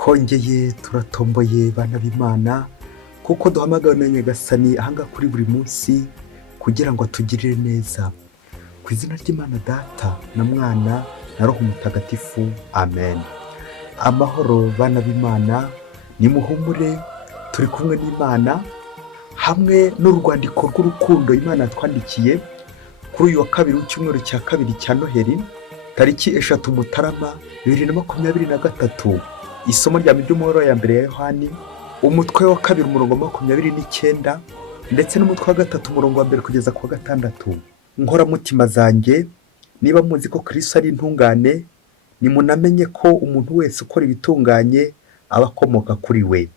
twongeye turatomboye bana b'Imana kuko duhamagawe na Nyagasani ahanga kuri buri munsi kugira ngo atugirire neza. Ku izina ry'Imana Data na Mwana na Roho Mutagatifu, amen. Amahoro bana b'Imana, nimuhumure, turi kumwe n'Imana hamwe n'urwandiko rw'urukundo Imana yatwandikiye kuri uyu wa kabiri w'icyumweru cya kabiri cya Noheli, tariki 3 Mutarama 2023. Isomo rya ry'umuhoro ya mbere ya Yohani, umutwe wa kabiri umurongo 29 ndetse n'umutwe wa gatatu umurongo wa mbere kugeza ku wa gatandatu. Nkoramutima zanjye, niba muzi ko Kristo ari intungane, nimunamenye ko umuntu wese ukora ibitunganye aba akomoka kuri we.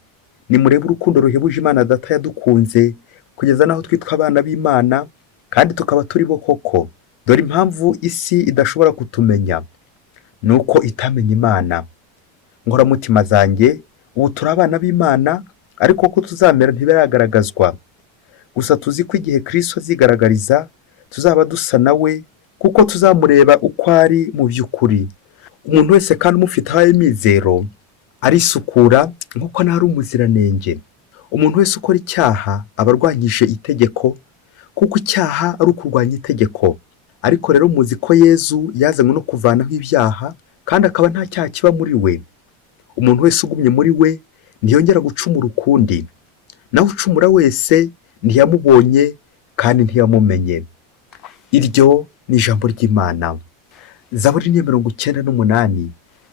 Nimurebe urukundo ruhebuje Imana Data yadukunze kugeza naho twitwa abana b'Imana, kandi tukaba turi bo koko. Dore impamvu isi idashobora kutumenya, nuko itamenye Imana. Nkoramutima zanjye, ubu turi abana b'Imana, ariko ko tuzamera ntibiragaragazwa. Gusa tuzi ko igihe Kristo azigaragariza tuzaba dusa nawe, kuko tuzamureba uko ari mu by'ukuri. Umuntu wese kandi umufiteho imizero arisukura nk'uko ntari umuziranenge. Umuntu wese ukora icyaha aba arwanyije itegeko, kuko icyaha ari ukurwanya itegeko. Ariko rero muzi ko Yezu yazanywe no kuvanaho ibyaha, kandi akaba nta cyaha kiba muri we. Umuntu wese ugumye muri we ntiyongera gucumura ukundi, naho ucumura wese ntiyamubonye kandi ntiyamumenye. Iryo ni ijambo ry'Imana. Zaburi 98,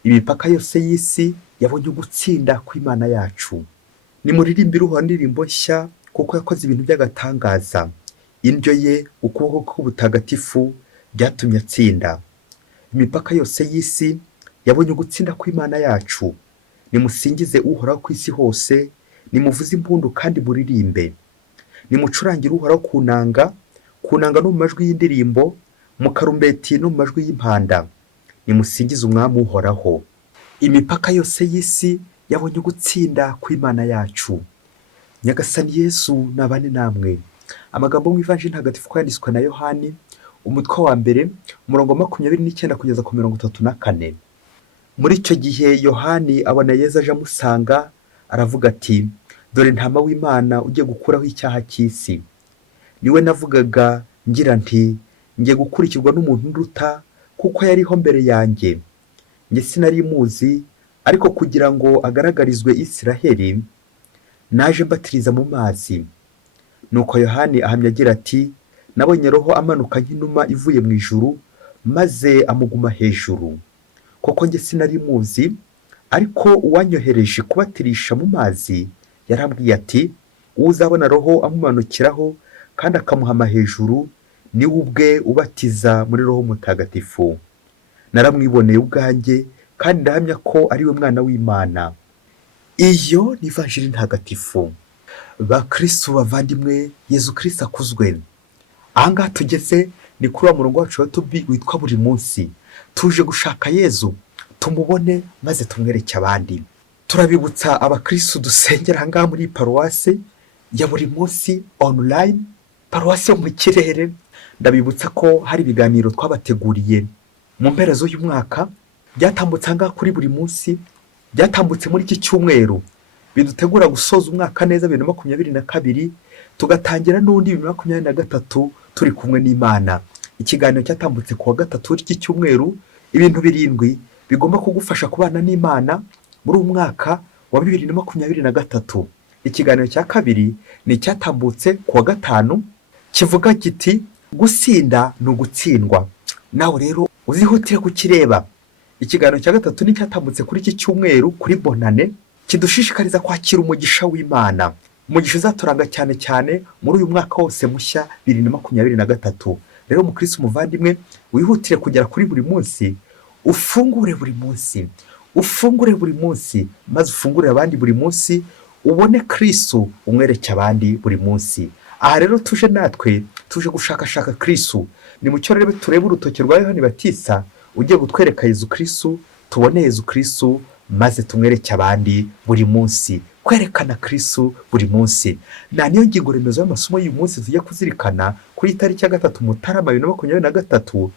imipaka yose y'isi yabonye ugutsinda kw'Imana yacu. Nimuririmbire Uhoraho indirimbo nshya, kuko yakoze ibintu by'agatangaza. Indyo ye, ukuboko k'ubutagatifu byatumye atsinda. Imipaka yose y'isi yabonye ugutsinda kw'Imana yacu. Nimusingize Uhoraho ku isi hose, nimuvuze impundu kandi muririmbe. Nimucurangire Uhoraho ku nanga no mu majwi y'indirimbo, mu karumbeti no mu majwi y'impanda. Nimusingize Umwami Uhoraho. Imipaka yose y'isi yabonye ugutsinda kw'Imana yacu. Nyagasani Yesu nabane namwe. Amagambo mu Ivanjili ntagatifu yanditswe na Yohani, umutwe wa mbere umurongo 29 kugeza ku 34. Muri icyo gihe Yohani abona Yezu aje amusanga, aravuga ati, dore Ntama w'Imana ugiye gukuraho icyaha cy'isi. Niwe navugaga ngira nti, ngiye gukurikirwa n'umuntu nduta, kuko yariho mbere yanjye. Njye sinari muzi, ariko kugira ngo agaragarizwe Isiraheli, naje mbatiriza mu mazi. Nuko Yohani ahamya agira ati, nabonye Roho amanuka nk'inuma ivuye mu ijuru, maze amuguma hejuru. Koko njye sinari muzi, ariko uwanyohereje kubatirisha mu mazi yarambwiye ati, uzabona Roho amumanukiraho kandi akamuhama hejuru, niwe ubwe ubatiza muri Roho Mutagatifu. Naramwiboneye ubwanjye, kandi ndahamya ko ari we Mwana w'Imana. Iyo ni Ivanjili ntagatifu. Ba Kristo bavandimwe, Yezu Kristo akuzwe. Ahangaha tugeze ni kuri wa murongo wacu witwa Buri munsi. Tuje gushaka Yezu, tumubone maze tumwereke abandi. Turabibutsa abakristo dusengera ahangaha muri paruwase ya Buri munsi online, paruwase yo mu kirere. Ndabibutsa ko hari ibiganiro twabateguriye mu mpera z'uyu mwaka, byatambutse ahangaha kuri Buri munsi, byatambutse muri iki cyumweru, bidutegura gusoza umwaka neza 2022, tugatangira n'undi 2023 turi kumwe n'Imana. Ikiganiro cyatambutse ku wa gatatu w'iki cyumweru, ibintu 7 bigomba kugufasha kubana n'Imana muri uyu mwaka wa 2023. Ikiganiro cya kabiri ni cyatambutse ku wa gatanu, kivuga kiti gusinda no gutsindwa. Nawe rero uzihutire kukireba. Ikiganiro cya gatatu ni cyatambutse kuri iki cyumweru kuri bonane, kidushishikariza kwakira umugisha w'Imana. Umugisha uzaturanga cyane cyane muri uyu mwaka wose mushya 2023. Rero mukristo umuvandimwe, wihutire kugera kuri Buri munsi, ufungure Buri munsi, ufungure Buri munsi, maze ufungurire abandi Buri munsi, ubone Kristo umwereke abandi Buri munsi. Aha rero tuje natwe, tuje gushakashaka Kristo. Ni mucyo rero turebe urutoki rwa Yohani Batisa ugiye gutwereka Yezu Kristo, tubone Yezu Kristo maze tumwereke abandi Buri munsi. Kwerekana Kristo Buri munsi na niyo ngingo remezo y'amasomo y'uyu munsi tujya kuzirikana kuri tariki ya 3 Mutarama 2023,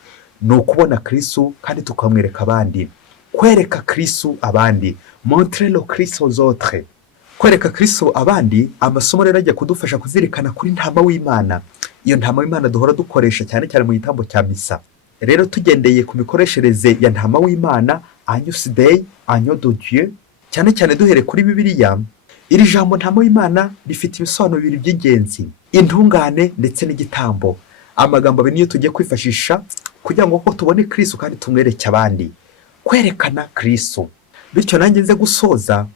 ni ukubona Kristo kandi tukamwereka abandi. kwereka Kristo abandi, montrer le Christ aux autres. Kwereka Kristo abandi, amasomo rero ajya kudufasha kuzirikana kuri ntama w'Imana. Iyo ntama w'Imana duhora dukoresha cyane cyane mu gitambo cya misa. Rero tugendeye ku mikoreshereze ya ntama w'Imana, Agnus Dei, Agneau de Dieu, cyane cyane duhere kuri Bibiliya, iri jambo ntama w'Imana rifite ibisobanuro bibiri by'ingenzi: intungane ndetse n'igitambo. Amagambo abiri niyo tugiye kwifashisha kugira ngo ko tubone Kristo kandi tumwereke abandi. Kwerekana Kristo. Bityo nanjye nze gusoza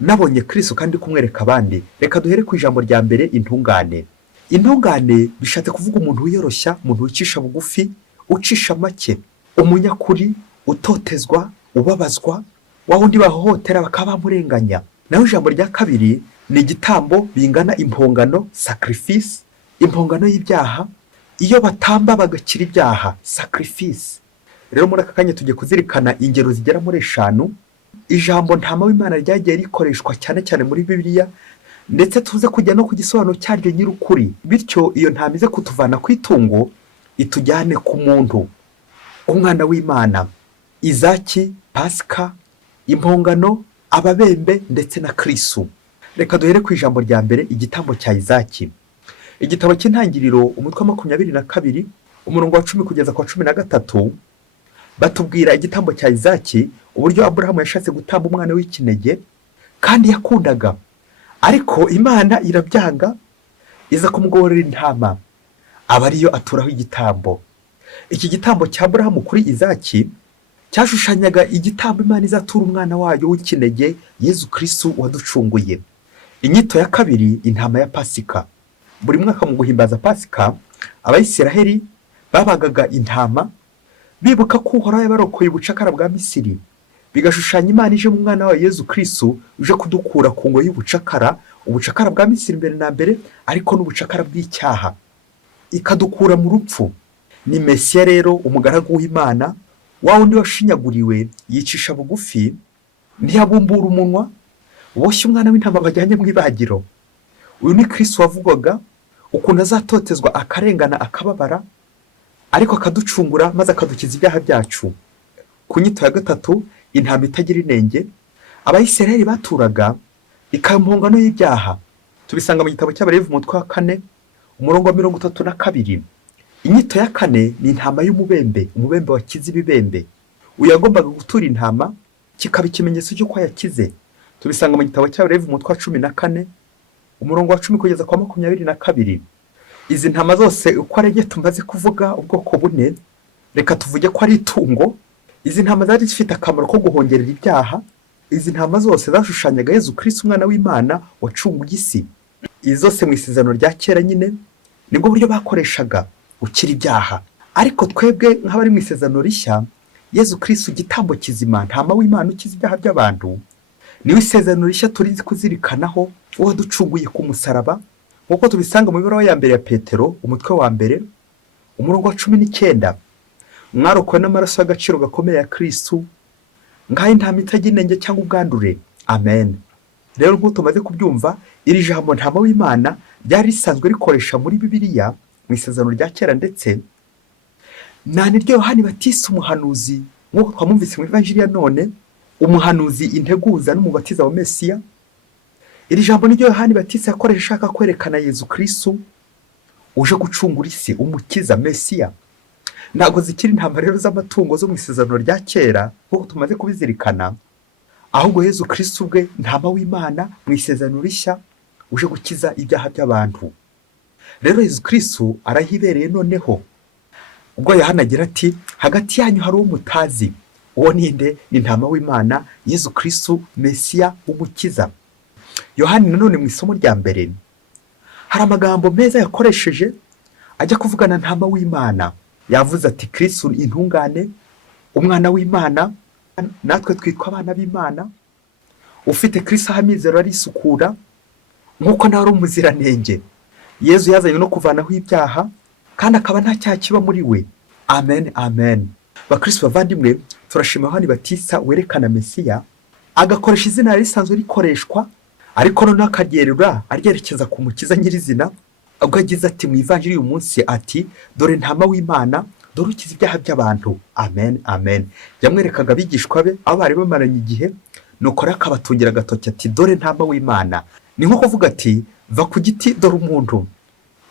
nabonye Kristo kandi kumwereka abandi. Reka duhere ku ijambo rya mbere, intungane. Intungane bishatse kuvuga umuntu wiyoroshya, umuntu wicisha bugufi, ucisha make, umunyakuri, utotezwa, ubabazwa, wa wundi bahohotera bakaba bamurenganya. Naho ijambo rya kabiri ni igitambo bingana impongano, sacrifice, impongano y'ibyaha, iyo batamba bagakira ibyaha, sacrifice. Rero muri aka kanya tugiye kuzirikana ingero zigera muri 5. Ijambo ntama w'Imana ryagiye rikoreshwa cyane cyane muri Bibiliya, ndetse tuze kujya no ku gisobanuro cyaryo nyir'ukuri. Bityo iyo ntama ize kutuvana ku itungo itujyane ku muntu, umwana w'Imana, Izaki, Pasika, impongano, ababembe ndetse na Kristo. Reka duhere ku ijambo rya mbere, igitambo cya Izaki. Igitabo cy'Intangiriro umutwe wa 22 umurongo wa 10 kugeza ku 13 batubwira igitambo cya Izaki, uburyo Aburahamu yashatse gutamba umwana w'ikinege kandi yakundaga, ariko Imana irabyanga, iza kumugorera intama, aba ariyo aturaho igitambo. Iki gitambo cya Aburahamu kuri Izaki cyashushanyaga igitambo Imana izatura umwana wayo w'ikinege, Yezu Kristo waducunguye. Inyito ya kabiri, intama ya Pasika. Buri mwaka mu guhimbaza Pasika, Abayisiraheli babagaga intama bibuka ko Uhoraho yabarokoye ubucakara bwa Misiri, bigashushanya Imana ije mu mwana wa Yezu Kristo uje kudukura ku ngoyi y'ubucakara, ubucakara bwa Misiri mbere na mbere, ariko n'ubucakara bw'icyaha, ikadukura mu rupfu. Ni Mesiya rero, umugaragu w'Imana, wa wundi washinyaguriwe, yicisha bugufi, ntiyabumbura umunwa, boshye umwana w'intama bajyanye mu ibagiro. Uyu ni Kristo wavugwaga ukuntu azatotezwa, akarengana, akababara, ariko akaducungura maze akadukiza ibyaha byacu. Ku nyito ya gatatu, intama itagira inenge, Abayisiraheli baturaga ikampongano y'ibyaha. Tubisanga mu gitabo cy'Abalevi umutwe wa 4 umurongo wa 32. Inyito ya 4 ni intama y'umubembe, umubembe wakize ibibembe. Uyu yagombaga gutura intama kikaba ikimenyetso cy'uko yakize. Tubisanga mu gitabo cy'Abalevi umutwe wa 14 umurongo wa 10 kugeza kwa 22. Izi ntama zose uko arenge tumaze kuvuga ubwoko bune, reka tuvuge ko ari itungo. Izi ntama zari zifite akamaro ko guhongerera ibyaha. Izi ntama zose zashushanyaga Yezu Kristo umwana w'Imana wacunguye isi. Izi zose mu isezerano rya kera nyine nibwo buryo bakoreshaga ukira ibyaha. Ariko twebwe nk'abari mu isezerano rishya, Yezu Kristo igitambo kizima, ntama w'Imana ukiza ibyaha by'abantu, niwe isezerano rishya turizi kuzirikanaho, waducunguye ku musaraba, nk'uko tubisanga mu ibaruwa ya mbere ya Petero umutwe wa 1 umurongo wa 19. Mwarokowe n'amaraso y'agaciro gakomeye ya Kristo, ngaho intama itagira inenge cyangwa ubwandure. Amen. Rero nk'uko tumaze kubyumva, iri jambo ntama w'Imana ryari risanzwe rikoresha muri Bibiliya mu isezerano rya kera, ndetse nani ryo Yohani Batista umuhanuzi, nk'uko twamumvise mu Evanjiri ya none, umuhanuzi integuza n'umubatiza wa Mesiya. Iri jambo niryo Yohani Batista yakoresha ashaka kwerekana Yezu Kristo uje gucungura isi, umukiza, Mesiya. Ntabwo zikiri intama rero z'amatungo zo mu isezerano rya kera nk'uko tumaze kubizirikana, ahubwo Yezu Kristo ubwe, ntama w'Imana mu isezerano rishya, uje gukiza ibyaha by'abantu. Rero Yezu Kristo arahibereye noneho, ubwo Yohana agira ati, hagati yanyu hari uwo mutazi, uwo ninde? Ni ntama w'Imana, Yezu Kristo, Mesiya, umukiza. Yohani nanone mu isomo rya mbere hari amagambo meza yakoresheje ajya kuvugana ntama w'Imana. Yavuze ati, Kristo intungane, umwana w'Imana, natwe twitwa abana b'Imana. Ufite Kristo ahamizero arisukura nk'uko nawe ari umuziranenge. Yezu yazanye no kuvanaho ibyaha, kandi akaba nta cyaha kiba muri we. Amen, amen. Bakristo bavandimwe, turashima Yohani Batista werekana Mesiya, agakoresha izina risanzwe rikoreshwa, ariko noneho akaryerura aryerekeza ku mukiza nyirizina, ubwo agize ati mu Ivanjiri uyu munsi ati, dore ntama w'Imana dore ukiza ibyaha by'abantu. Amen, amen. Yamwerekaga abigishwa be aho bari bamaranye igihe, nuko rero akabatungira agatoki ati dore ntama w'Imana. Ni nko kuvuga ati va ku giti, dore umuntu,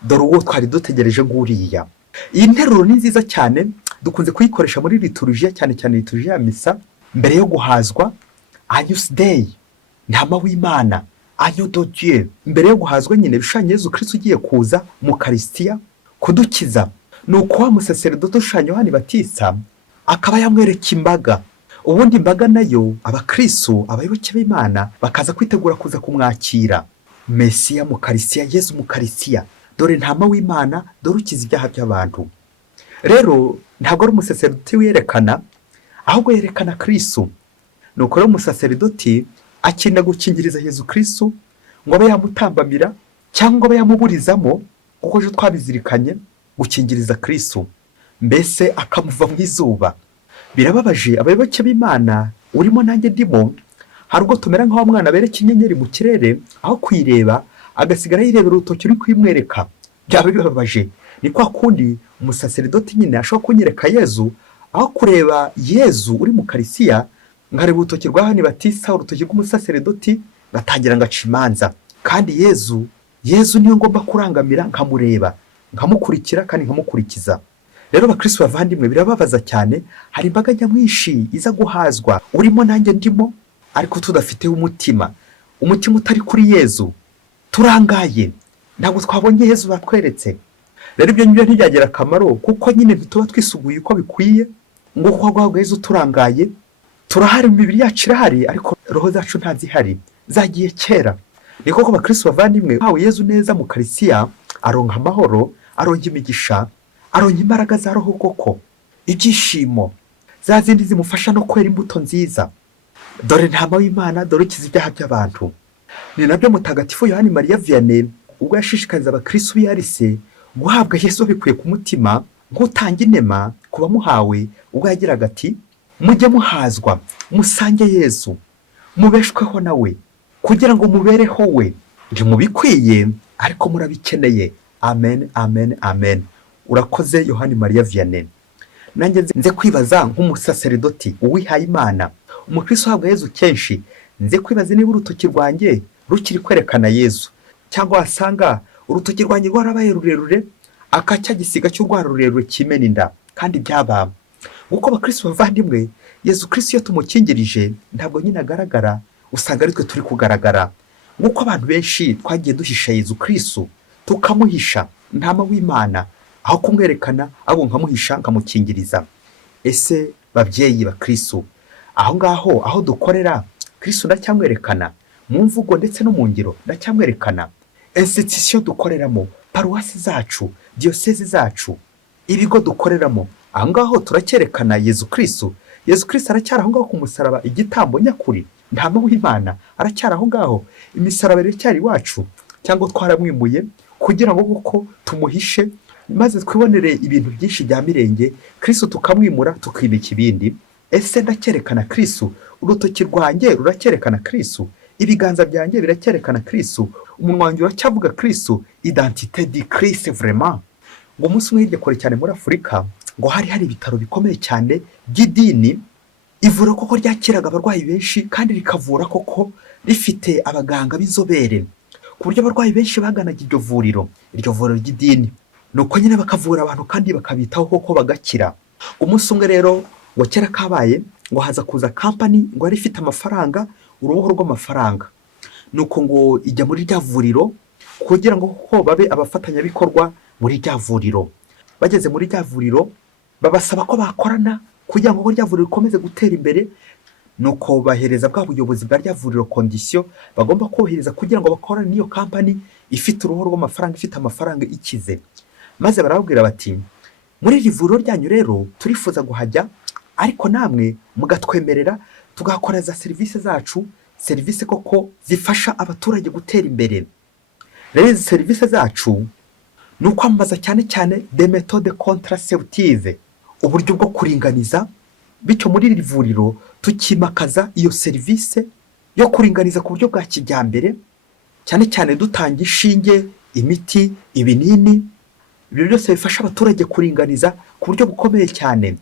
dore uwo twari dutegereje nguriya. Iyi nteruro ni nziza cyane, dukunze kuyikoresha muri liturujia, cyane cyane liturujia ya misa, mbere yo guhazwa. Agnus Dei, ntama w'Imana, agneau de Dieu. Mbere yo guhazwa nyine bishushanya Yezu Kristo ugiye kuza mu Karisitiya kudukiza. Nuko wa musaseridoti ushushanya Yohani Batista akaba yamwereka imbaga. Ubundi imbaga nayo abakristo, abayoboke b'Imana bakaza kwitegura kuza kumwakira. Mesiya mu Karisitiya, Yezu mu Karisitiya, dore ntama w'Imana, dore ukiza ibyaha by'abantu. Rero ntabwo ari umusaseridoti wiyerekana, ahubwo yerekana Kristo. Nuko rero umusaseridoti akeneye gukingiriza Yezu Kristo ngo abe yamutambamira cyangwa abe yamuburizamo, kuko ejo twabizirikanye gukingiriza Kristo, mbese akamuva mu izuba. Birababaje abayoboke b'Imana urimo nanjye ndimo, hari ubwo tumera nk'aho mwana bereka inyenyeri mu kirere, aho kuyireba agasigara yirebera urutoki uri kwimwereka. Byaba bibabaje. Ni kwa kundi umusaseridoti nyine ashobora kunyereka Yezu, aho kureba Yezu uri mu Karisitiya nkareba urutoki rwa Yohani Batista, urutoki rw'umusaseridoti, ngatangira ngaca imanza. Kandi Yezu niyo ngomba kurangamira, nkamureba, nkamukurikira kandi nkamukurikiza. Rero bakristo bavandimwe, birababaza cyane, hari imbaga nyamwinshi iza guhazwa urimo nanjye ndimo, ariko tudafiteho umutima utari kuri Yezu, turangaye, ntabwo twabonye Yezu batweretse. Rero ibyo ngibyo ntibyagira akamaro, kuko nyine ntituba twisuguye uko bikwiye, ngo kwa guhabwa Yezu turangaye. Turahari, imibiri yacu irahari, ariko roho zacu ntazihari, zagiye kera. Ni koko bakristo bavandimwe, hawe Yezu neza mu Karisitiya aronka amahoro, aronka imigisha, aronka imbaraga za roho koko, ibyishimo, za zindi zimufasha no kwera imbuto nziza. Dore ntama w'Imana, dore ukiza ibyaha by'abantu. Ni nabyo mutagatifu Yohani Mariya Vianney ubwo yashishikariza abakristo b'iyarise guhabwa Yesu bikuye ku mutima, nk'utanga inema ku bamuhawe, ubwo yagiraga ati mujye muhazwa, musange Yesu, mubeshweho nawe, kugira ngo mubereho we. Ntimubikwiye, ariko murabikeneye. Amen, amen, amen. Urakoze Yohani Mariya Vianney. Nanjye nze kwibaza nk'umusaseridoti uwihaye Imana, umukristo uhabwa Yezu kenshi, nze kwibaza niba urutoki rwanjye rukiri kwerekana Yezu, cyangwa wasanga urutoki rwanjye rwarabaye rurerure, akacya gisiga cy'urwara rurerure kimena inda. Kandi byaba uko abakristo bavandimwe, Yezu Kristo iyo tumukingirije ntabwo nyine agaragara, usanga ari twe turi kugaragara. Nk'uko abantu benshi twagiye duhisha Yezu Kristo, tukamuhisha ntama w'Imana, aho kumwerekana ahubwo nkamuhisha, nkamukingiriza. Ese babyeyi ba Kristo, aho ngaho aho dukorera Kristo ndacyamwerekana, mu mvugo ndetse no mu ngiro ndacyamwerekana. Institution dukoreramo, paruwasi zacu, diyosezi zacu, ibigo dukoreramo, aho ngaho turacyerekana Yezu Kristo. Yezu Kristo aracyari aho ngaho ku musaraba, igitambo nyakuri, ntama w'Imana aracyari aho ngaho. Imisaraba iracyari iwacu, cyangwa twaramwimuye kugira ngo kuko tumuhishe, maze twibonere ibintu byinshi bya mirenge, Kristo tukamwimura tukimika ibindi. Ese ndacyerekana Kristo? Urutoki rwanjye ruracyerekana Kristo? Ibiganza byanjye biracyerekana Kristo? Umunwa wanjye uracyavuga Kristo? Identité de Christ vraiment. Ngo umunsi umwe hirya kure cyane muri Afurika, ngo hari ibitaro bikomeye cyane by'idini, ivura koko ryakiraga abarwayi benshi, kandi rikavura koko rifite abaganga b'inzobere, ku buryo abarwayi benshi baganaga iryo vuriro ry'idini. Nuko nyine bakavura abantu kandi bakabitaho koko bagakira. Umunsi umwe rero ngo kera kabaye, ngo haza kuza company ngo yari ifite amafaranga, uruboho rw'amafaranga. Nuko ngo ijya muri rya vuriro kugira ngo koko babe abafatanyabikorwa muri rya vuriro. Bageze muri rya vuriro babasaba ko bakorana kugira ngo rya vuriro rikomeze gutera imbere. Nuko bahereza bwa buyobozi bwa rya vuriro condition bagomba kohereza kugira ngo bakorane n'iyo company ifite uruhu rw'amafaranga, ifite amafaranga ikize. Maze barababwira bati muri iri vuriro ryanyu rero turifuza guhajya, ariko namwe mugatwemerera tugakora za serivisi zacu, serivisi koko zifasha abaturage gutera imbere. Rero izi serivisi zacu ni ukwamamaza cyane cyane des méthodes contraceptives, uburyo bwo kuringaniza. Bityo muri iri vuriro tukimakaza iyo serivisi yo kuringaniza ku buryo bwa kijyambere, cyane cyane dutanga inshinge, imiti, ibinini, ibyo byose bifasha abaturage kuringaniza ku buryo bukomeye cyane.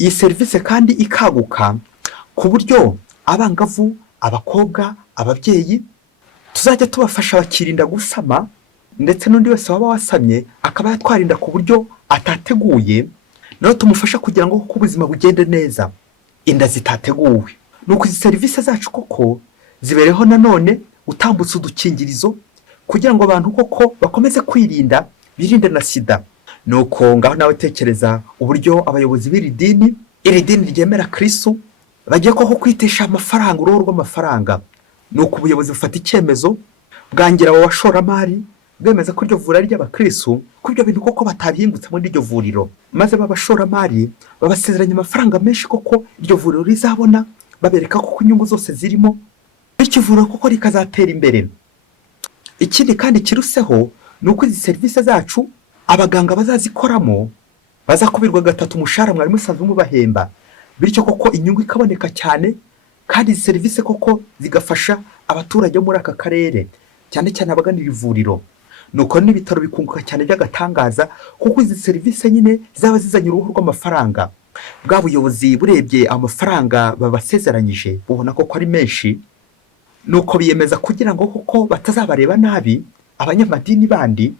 Iyi serivisi kandi ikaguka ku buryo abangavu, abakobwa, ababyeyi tuzajya tubafasha bakirinda gusama, ndetse n'undi wese waba wasamye akaba yatwarinda ku buryo atateguye, nawe tumufasha kugira ngo kuko ubuzima bugende neza, inda zitateguwe. Nuko izi serivisi zacu koko zibereho nanone gutambutsa udukingirizo kugira ngo abantu koko bakomeze kwirinda, birinde na sida. Nuko ngaho nawe tekereza uburyo abayobozi b'iri dini ryemera Kristo bagiye koko kwitesha amafaranga, uruhu rw'amafaranga. Nuko ubuyobozi bufata icyemezo bwangira abo bashoramari bemeza ko iryo vuriro ari ry'abakristo, ko ibyo bintu koko batabihingutse muri iryo vuriro, maze babashoramari babasezeranya amafaranga menshi koko iryo vuriro rizabona, babereka ko inyungu zose zirimo, bityo ivuriro koko rikazatera imbere. Ikindi kandi kiruseho ni uko izi serivisi zacu abaganga bazazikoramo bazakubirwa 3 umushahara mwari musanzwe mubahemba, bityo koko inyungu ikaboneka cyane, kandi izi serivisi koko zigafasha abaturage muri aka karere, cyane cyane abaganira ivuriro. Nuko n'ibitaro bikunguka cyane by'agatangaza kuko izi serivisi nyine zaba zizanye uruhu rw'amafaranga. Bwa buyobozi burebye amafaranga babasezeranyije bubona ko ari menshi, nuko biyemeza kugira ngo koko batazabareba nabi abanyamadini bandi,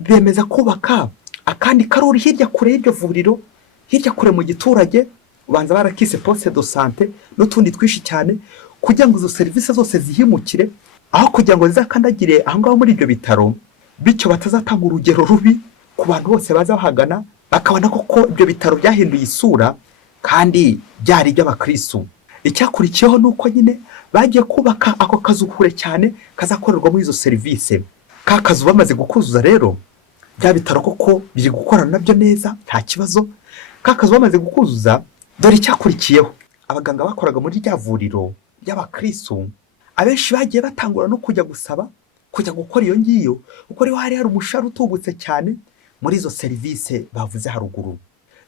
bemeza kubaka akandi karori hirya kure y'iryo vuriro, hirya kure mu giturage, ubanza barakise poste de santé n'utundi twishi cyane, kugira ngo izo serivisi zose zihimukire aho kugira ngo zizakandagire aho ngaho muri ibyo bitaro, bityo batazatanga urugero rubi ku bantu bose baza bahagana bakabona koko ibyo bitaro byahinduye isura kandi byari iby'abakristo. Icyakurikiyeho nuko nyine bagiye kubaka ako kazu kure cyane kazakorerwamo izo serivisi. Ka kazu bamaze gukuzuza rero, bya bitaro koko biri gukorana nabyo neza nta kibazo. Ka kazu bamaze gukuzuza, dore icyakurikiyeho, abaganga bakoraga muri rya vuriro ry'abakristo abenshi bagiye batangura no kujya gusaba kujya gukora iyo ngiyo, kuko rero hari umushahara utubutse cyane muri izo serivisi bavuze haruguru.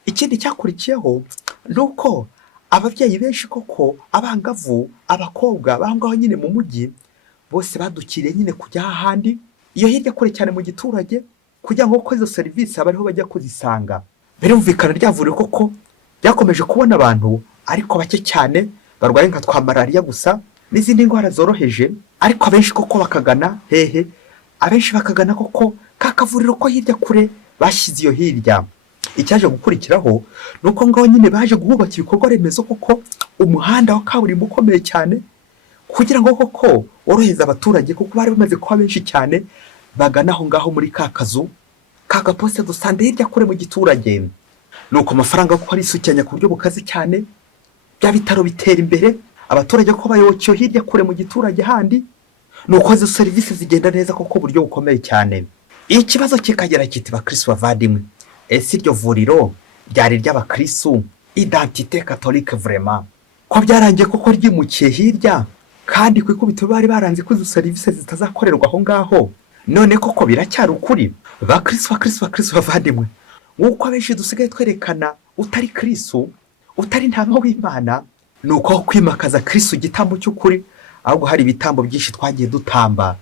Ikindi cyakurikiyeho nuko ababyeyi benshi koko, abangavu, abakobwa bangaho nyine mu mujyi, bose badukiriye nyine kujya ahandi iyo hirya kure cyane mu giturage, kugira ngo izo serivisi abariho bajya kuzisanga. Birumvikana ryavuriro koko byakomeje kubona abantu ariko bake cyane barwaye nka twa malaria gusa n'izindi ndwara zoroheje, ariko abenshi koko bakagana hehe, abenshi bakagana koko kakavuriro ko hirya kure bashyize iyo hirya. Icyaje gukurikiraho nuko ngaho nyine baje guhubaka ibikorwa remezo koko, umuhanda wa kaburimbo ukomeye cyane, kugira ngo koko woroheze abaturage kuko bari bamaze kuba benshi cyane bagana aho ngaho muri ka kazu ka poste de santé hirya kure mu giturage. Nuko amafaranga ko ari isukenya ku buryo bukaze cyane, bya bitaro bitera imbere, abaturage ko bayobokiye hirya kure mu giturage handi, nuko izo serivisi zigenda neza koko buryo bukomeye cyane. Ikibazo kikagera kiti bakristo bavandimwe, ese iryo vuriro ryari ry'abakristo identité catholique vraiment, ko byarangiye koko ryimukiye hirya, kandi ku ikubito bari baranze ko izo serivisi zitazakorerwa aho ngaho, none koko biracyari ukuri? Bakristo bavandimwe, nk'uko abenshi dusigaye twerekana utari Kristo, utari ntama w'Imana, nuko kwimakaza Kristo igitambo cy'ukuri, ahubwo hari ibitambo byinshi twagiye gutamba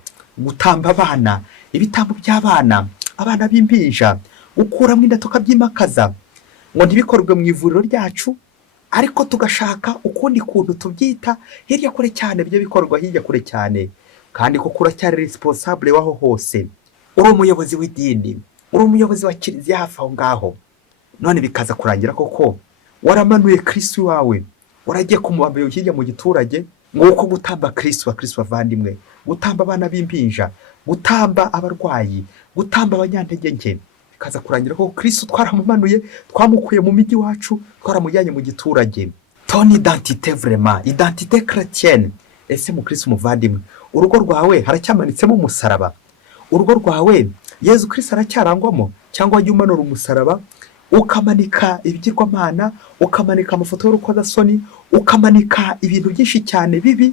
abana, ibitambo by'abana, abana b'impinja, gukuramo inda tukabyimakaza ngo ntibikorwe mu ivuriro ryacu, ariko tugashaka ukundi kuntu tubyita hirya kure cyane, byo bikorwa hirya kure cyane. Kandi koko uracyari responsable waho hose, uri umuyobozi w'idini, uri umuyobozi wa kiliziya hafi aho ngaho, none bikaza kurangira koko waramanuye Kristo wawe, waragiye kumubambaye hirya mu giturage, nguko gutamba Kristo bavandimwe, gutamba abana b'impinja, gutamba abarwayi, gutamba abanyantege nke. Kaza kurangira ko Kristo twaramumanuye, twamukuye mu migi wacu, twaramujyanye mu giturage. Ton identité vraiment, identité chrétienne. Ese mu Kristo muvandimwe, urugo rwawe haracyamanitsemo umusaraba? Urugo rwawe Yezu Kristo aracyarangwamo, cyangwa wajya umanura umusaraba ukamanika ibigirwamana, ukamanika amafoto y'urukozasoni, ukamanika ibintu byinshi cyane bibi,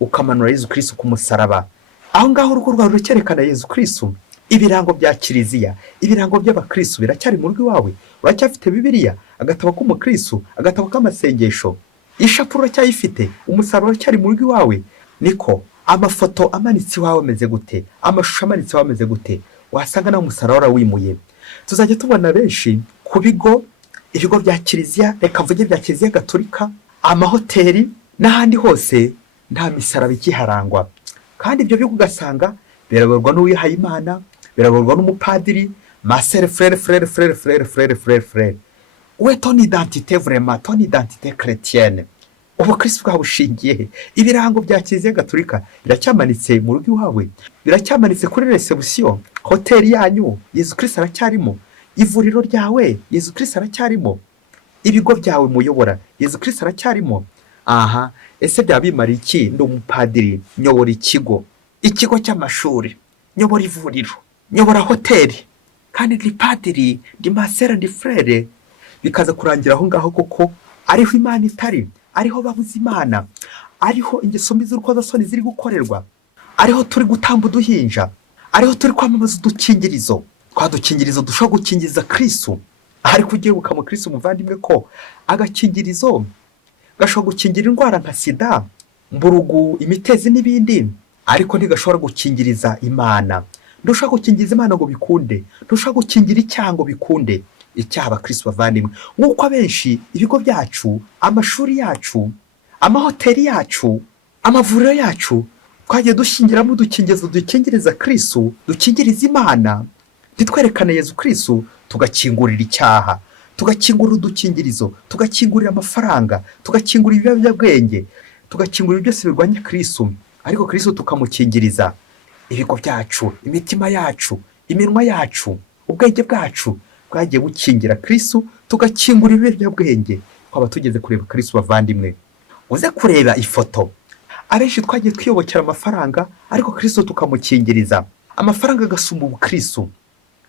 ukamanura Yezu Kristo ku musaraba? Aho ngaho urugo rwawe rucyerekana Yezu Kristo. Ibirango bya kiliziya, ibirango by'abakristo biracyari mu rugo iwawe? Uracyafite Bibiliya, agatabo k'umukristo, agatabo k'amasengesho, ishapuro cyayifite, umusaraba cyari mu rugo iwawe? Niko amafoto amanitse iwawe ameze gute, amashusho amanitse iwawe ameze gute? Wasanga nawe umusaraba warawimuye. tuzajya tubona benshi ku bigo, ibigo bya kiliziya, reka mvuge bya kiliziya gatolika, amahoteli n'ahandi hose nta misaraba ikiharangwa. Kandi ibyo bigo ugasanga birayoborwa n'uwihaye Imana, birayoborwa n'umupadiri, masere frere. Uwe ton identité vraiment, ton identité chrétienne. Ubukristo bwawe bushingiye he? Ibirango bya kiliziya gatolika biracyamanitse mu rugo iwawe, biracyamanitse kuri reception, hoteli yanyu Yesu Kristo aracyarimo, ivuriro ryawe Yesu Kristo aracyarimo, ibigo byawe muyobora Yesu Kristo aracyarimo. Aha, ese byabimara iki? Ndi umupadiri, nyobora ikigo cy'amashuri, nyobora ivuriro, nyobora hoteli, kandi ndi padiri, ndi masera, ndi frere, bikaza kurangira aho ngaho koko ariho Imana itari, ariho babuze Imana, ariho ingeso mbi z'urukozasoni ziri gukorerwa, ariho turi gutamba uduhinja, ariho turi kwamamaza udukingirizo, twa dukingirizo dushobora gukingiriza Kristo. Ariko ugiye gukama Kristo umuvandimwe ko agakingirizo gashobora gukingira indwara nka sida, mburugu, imitezi n'ibindi, ariko ntigashobora gukingiriza Imana. Ntushobora gukingiriza Imana ngo bikunde, ntushobora gukingira icyaha ngo bikunde. Icyaha abakristo bavandimwe, nk'uko abenshi ibigo byacu, amashuri yacu, amahoteli yacu, amavuriro yacu twagiye dushingiramo udukingirizo dukingiriza Kristo, dukingiriza Imana, ntitwerekane Yesu Kristo, tugakingurira icyaha, tugakingurira udukingirizo, tugakingurira amafaranga, tugakingurira ibiyobyabwenge, tugakingurira byose birwanya Kristo, ariko Kristo tukamukingiriza ibigo byacu, imitima yacu, iminwa yacu, ubwenge bwacu bwagiye bukingira Kristo, tugakingura ibiyobyabwenge. Twaba tugeze kureba Kristo bavandimwe. Uze kureba ifoto, abenshi twagiye twiyobokera amafaranga, ariko Kristo tukamukingiriza, amafaranga agasumba ubukristo.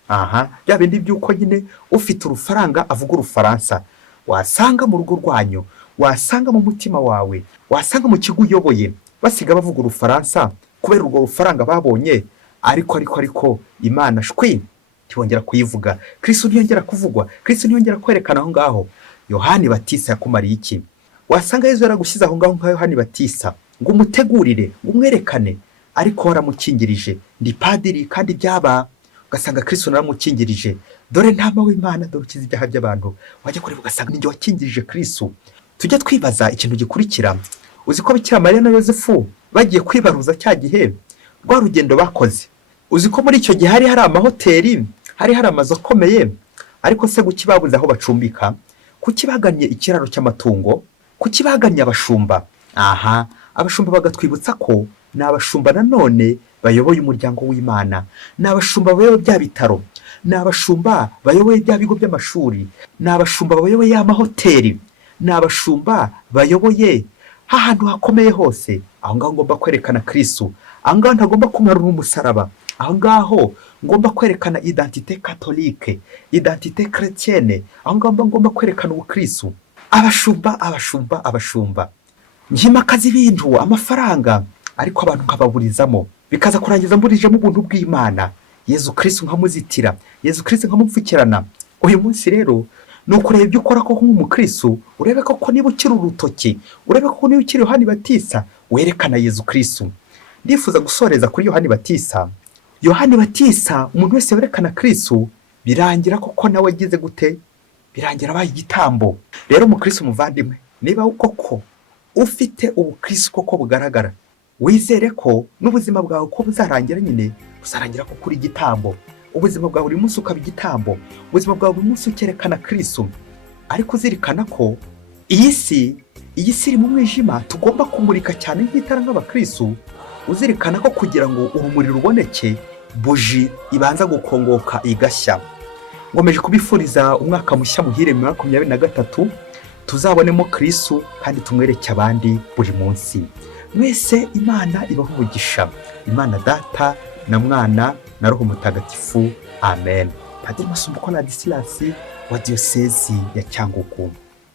Aha, bya bindi by'uko nyine ufite urufaranga avuga urufaransa, wasanga mu rugo rwanyu, wasanga mu mutima wawe, wasanga mu kigo uyoboye basiga bavuga urufaransa kubera urwo rufaranga babonye, ariko Imana shwi ntibongera kuyivuga, Kristo ntiyongera kuvugwa, Kristo ntiyongera kwerekana aho ngaho. Yohani Batisa yakumariye iki? Wasanga Yesu yaragushyize aho ngaho nka Yohani Batisa ngo umutegurire, ngo umwerekane, ariko waramukingirije. Ndi padiri kandi byaba, ugasanga Kristo naramukingirije. Dore Ntama w'Imana, dore ukiza ibyaha by'abantu. Wajya kureba ugasanga ninjye wakingirije Kristo. Tujya twibaza ikintu gikurikira. Uzi ko Bikira Mariya na Yosefu bagiye kwibaruza cya gihe rwa rugendo bakoze, uzi ko muri icyo gihe hari amahoteli, hari amazu akomeye, ariko se kuki babuze aho bacumbika? Kuki bagannye ikiraro cy'amatungo? Kuki bagannye abashumba? Aha, abashumba bagatwibutsa ko ni abashumba nanone bayoboye umuryango w'Imana, ni abashumba bayoboye bya bitaro, ni abashumba bayoboye bya bigo by'amashuri, ni abashumba bayoboye amahoteli, ni abashumba bayoboye ahantu hakomeye hose. Aho ngaho ngomba kwerekana Kristo, aho ngaho ntagomba kumarura umusaraba, aho ngaho ngomba kwerekana identité catholique, identité chrétienne, aho ngaho ngomba kwerekana ubukristo. Abashumba nkimakaza ibintu, amafaranga, ariko abantu nkababurizamo, bikaza kurangiza mburijemo ubuntu bw'Imana, Yesu Kristo nkamuzitira, Yesu Kristo nkamupfukirana. Uyu munsi rero ni ukureba ibyo ukora ko nk'umukristo, urebe ko niba ukiri urutoki, urebe ko niba ukiri Yohani Batisa, werekana Yesu Kristo. Ndifuza gusoreza kuri Yohani Batisa. Yohani Batisa, umuntu wese werekana Kristo, birangira koko nawe agize gute? Birangira abaye igitambo. Rero umukristo muvandimwe, niba koko ufite ubukristo koko bugaragara, wizere ko n'ubuzima bwawe ko buzarangira nyine, buzarangira ko kuri igitambo. Ubuzima bwawe buri munsi ukaba igitambo, ubuzima bwawe buri munsi ukerekana Kristo. Ariko uzirikana ko iyi si iri mu mwijima, tugomba kumurika cyane nk'itara nk'abakristo. Uzirikana ko kugira ngo urumuri ruboneke, buji ibanza gukongoka igashya. Ngomeje kubifuriza umwaka mushya muhire 2023, tuzabonemo Kristo kandi tumwereke abandi buri munsi. Mwese Imana ibaho umugisha, Imana Data na Mwana na Roho Mutagatifu. Amen. Padiri Masumbuko Ladislas wa Diocese ya Cyangugu.